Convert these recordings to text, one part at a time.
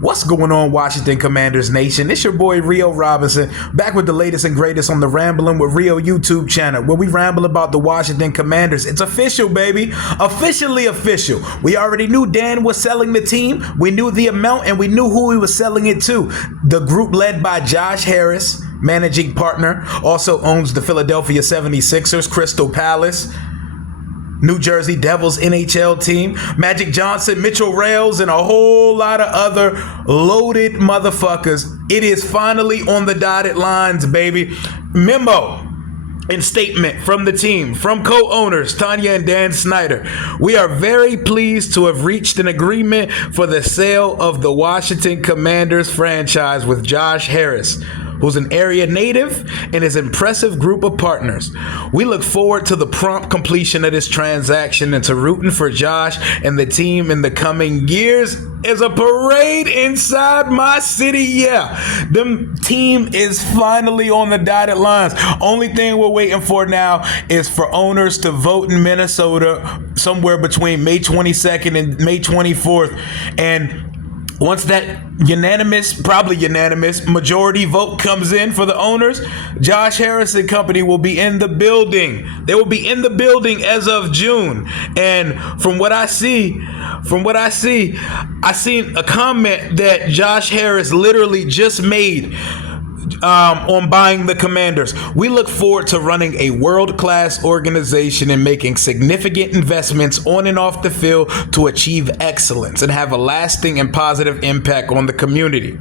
What's going on, Washington Commanders Nation? It's your boy Rio Robinson, back with the latest and greatest on the Ramblin' with Rio YouTube channel, where we ramble about the Washington Commanders. It's official, baby. Officially official. We already knew Dan was selling the team. We knew the amount, and we knew who he was selling it to. The group led by Josh Harris, managing partner, also owns the Philadelphia 76ers, Crystal Palace, New Jersey Devils NHL team, Magic Johnson, Mitchell Rails, and a whole lot of other loaded motherfuckers. It is finally on the dotted lines, baby. Memo and statement from the team, from co-owners Tanya and Dan Snyder. We are very pleased to have reached an agreement for the sale of the Washington Commanders franchise with Josh Harris, who's an area native, and his impressive group of partners. We look forward to the prompt completion of this transaction and to rooting for Josh and the team in the coming years. Is a parade inside my city, yeah. The team is finally on the dotted lines. Only thing we're waiting for now is for owners to vote in Minnesota somewhere between May 22nd and May 24th. And once that probably unanimous majority vote comes in for the owners, Josh Harris and company will be in the building. They will be in the building as of June. And from what I see, I seen a comment that Josh Harris literally just made on buying the Commanders. We look forward to running a world-class organization and making significant investments on and off the field to achieve excellence and have a lasting and positive impact on the community.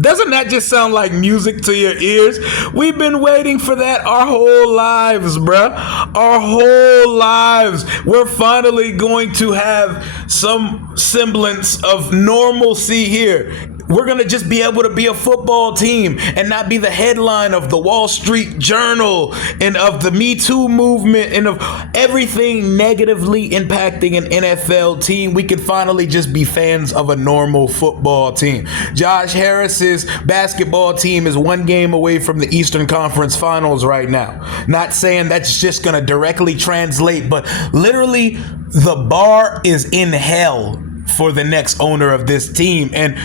Doesn't that just sound like music to your ears? We've been waiting for that our whole lives, bruh. Our whole lives. We're finally going to have some semblance of normalcy here. We're going to just be able to be a football team and not be the headline of the Wall Street Journal and of the Me Too movement and of everything negatively impacting an NFL team. We can finally just be fans of a normal football team. Josh Harris's basketball team is one game away from the Eastern Conference Finals right now. Not saying that's just going to directly translate, but literally the bar is in hell for the next owner of this team. And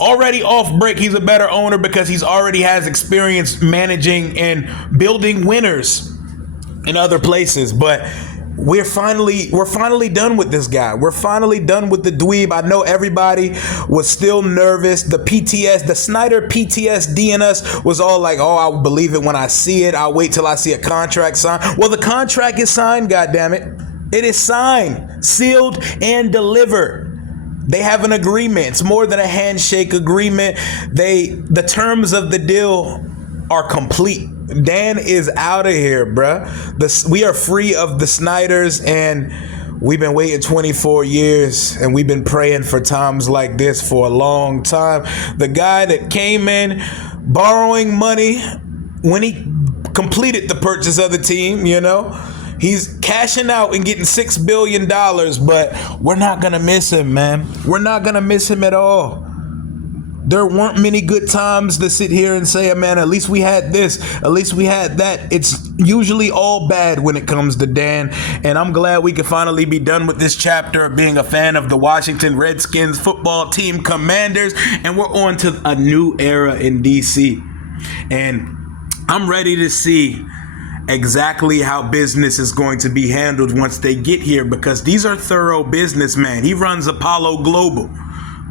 already off break, he's a better owner because he's already has experience managing and building winners in other places. But we're finally done with this guy. We're finally done with the dweeb. I know everybody was still nervous. The Snyder PTSD in us was all like, oh, I'll believe it when I see it. I'll wait till I see a contract signed. Well, the contract is signed, goddammit. It is signed, sealed, and delivered. They have an agreement. It's more than a handshake agreement. The terms of the deal are complete. Dan is out of here, bruh. We are free of the Snyders, and we've been waiting 24 years, and we've been praying for times like this for a long time. The guy that came in borrowing money when he completed the purchase of the team, he's cashing out and getting $6 billion, but we're not going to miss him, man. We're not going to miss him at all. There weren't many good times to sit here and say, man, at least we had this, at least we had that. It's usually all bad when it comes to Dan, and I'm glad we could finally be done with this chapter of being a fan of the Washington Redskins football team Commanders, and we're on to a new era in DC. And I'm ready to see exactly how business is going to be handled once they get here, because these are thorough businessmen. He runs Apollo Global.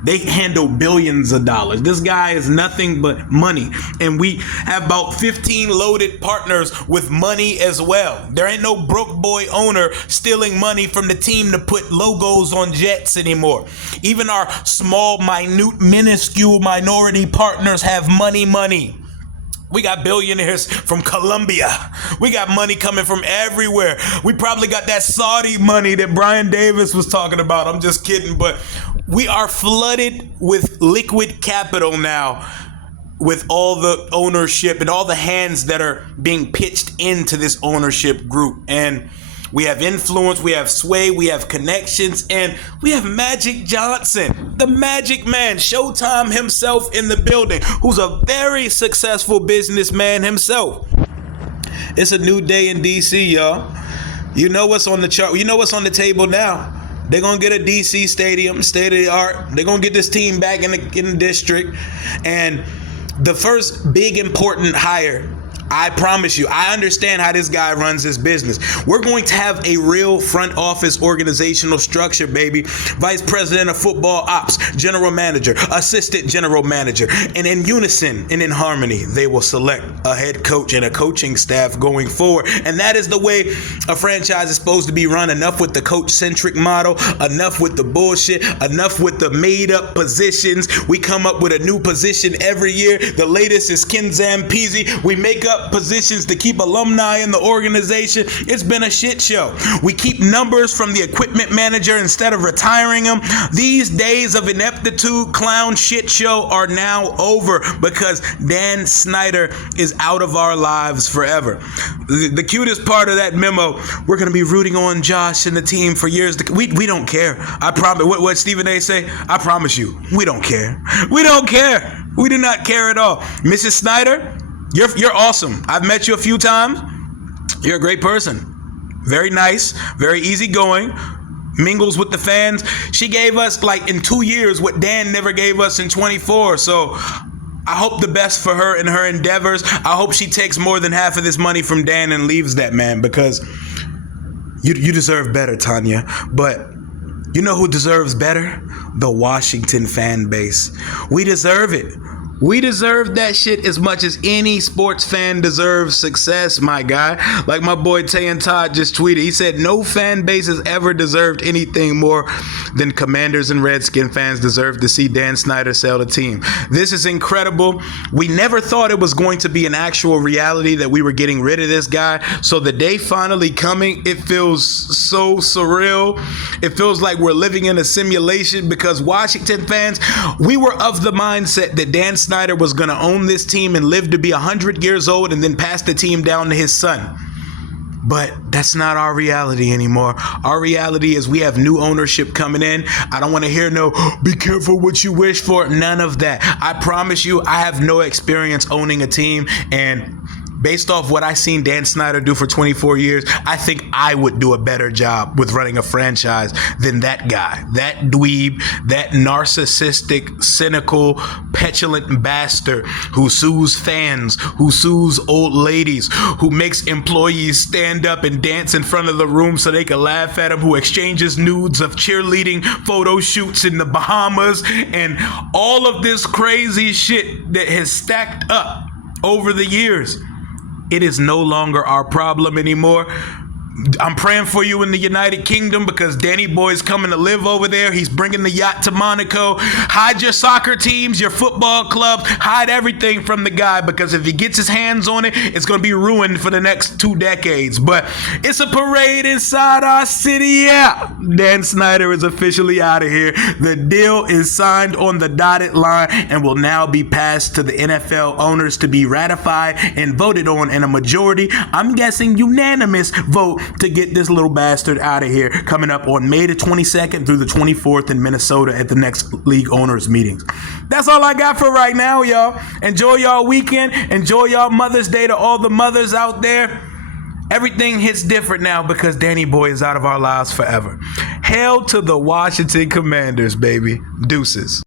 They handle billions of dollars. This guy is nothing but money. And we have about 15 loaded partners with money as well. There ain't no broke boy owner stealing money from the team to put logos on jets anymore. Even our small, minuscule minority partners have money. We got billionaires from Colombia. We got money coming from everywhere. We probably got that Saudi money that Brian Davis was talking about. I'm just kidding. But we are flooded with liquid capital now, with all the ownership and all the hands that are being pitched into this ownership group. And we have influence, we have sway, we have connections, and we have Magic Johnson, the Magic Man, Showtime himself in the building, who's a very successful businessman himself. It's a new day in DC, y'all. You know what's on the chart. You know what's on the table now. They're going to get a DC stadium, state of the art. They're going to get this team back in the district. And the first big important hire, I promise you, I understand how this guy runs his business. We're going to have a real front office organizational structure, baby. Vice president of football ops, general manager, assistant general manager. And in unison and in harmony, they will select a head coach and a coaching staff going forward. And that is the way a franchise is supposed to be run. Enough with the coach-centric model, enough with the bullshit, enough with the made-up positions. We come up with a new position every year. The latest is Ken Zampese. We make up positions to keep alumni in the organization. It's been a shit show. We keep numbers from the equipment manager instead of retiring them. These days of ineptitude, clown shit show are now over because Dan Snyder is out of our lives forever. The cutest part of that memo, we're going to be rooting on Josh and the team for years. We don't care. I promise. What Stephen A. say? I promise you, we don't care. We don't care. We do not care at all. Mrs. Snyder, You're awesome. I've met you a few times. You're a great person. Very nice, very easygoing, mingles with the fans. She gave us, like, in 2 years what Dan never gave us in 24. So I hope the best for her in her endeavors. I hope she takes more than half of this money from Dan and leaves that man, because you deserve better, Tanya. But you know who deserves better? The Washington fan base. We deserve it. We deserve that shit as much as any sports fan deserves success, my guy. Like my boy Tay and Todd just tweeted. He said no fan base has ever deserved anything more than Commanders and Redskin fans deserve to see Dan Snyder sell the team. This is incredible. We never thought it was going to be an actual reality that we were getting rid of this guy. So the day finally coming, it feels so surreal. It feels like we're living in a simulation, because Washington fans, we were of the mindset that Dan Snyder was going to own this team and live to be 100 years old and then pass the team down to his son. But that's not our reality anymore. Our reality is we have new ownership coming in. I don't want to hear no, be careful what you wish for. None of that. I promise you, I have no experience owning a team, and based off what I seen Dan Snyder do for 24 years, I think I would do a better job with running a franchise than that guy, that dweeb, that narcissistic, cynical, petulant bastard who sues fans, who sues old ladies, who makes employees stand up and dance in front of the room so they can laugh at him, who exchanges nudes of cheerleading photo shoots in the Bahamas, and all of this crazy shit that has stacked up over the years. It is no longer our problem anymore. I'm praying for you in the United Kingdom, because Danny Boy's coming to live over there. He's bringing the yacht to Monaco. Hide your soccer teams, your football clubs, hide everything from the guy, because if he gets his hands on it, it's going to be ruined for the next 2 decades. But it's a parade inside our city. Yeah, Dan Snyder is officially out of here. The deal is signed on the dotted line and will now be passed to the NFL owners to be ratified and voted on in a majority, I'm guessing unanimous vote, to get this little bastard out of here, coming up on May the 22nd through the 24th in Minnesota at the next league owners meetings. That's all I got for right now, y'all. Enjoy y'all weekend. Enjoy y'all Mother's Day to all the mothers out there. Everything hits different now because Danny Boy is out of our lives forever. Hail to the Washington Commanders, baby. Deuces.